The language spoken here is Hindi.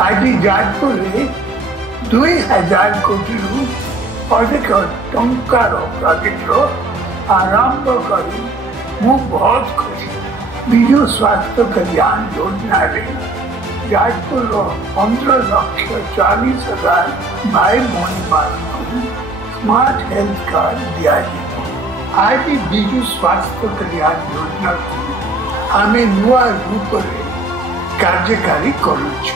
आज जाजपुर में 2000 कोटी अधिक टंकार प्रोजेक्ट आरंभ कर बहुत खुशी। विजु स्वास्थ्य कल्याण योजना रे जाजपुर 15,40,000 भाई भौणी मान स्मार्ट हेल्थ कार्ड दिया जाए। आज विजु स्वास्थ्य कल्याण योजना को आम नुआ रूप में कार्यकारी करुछु।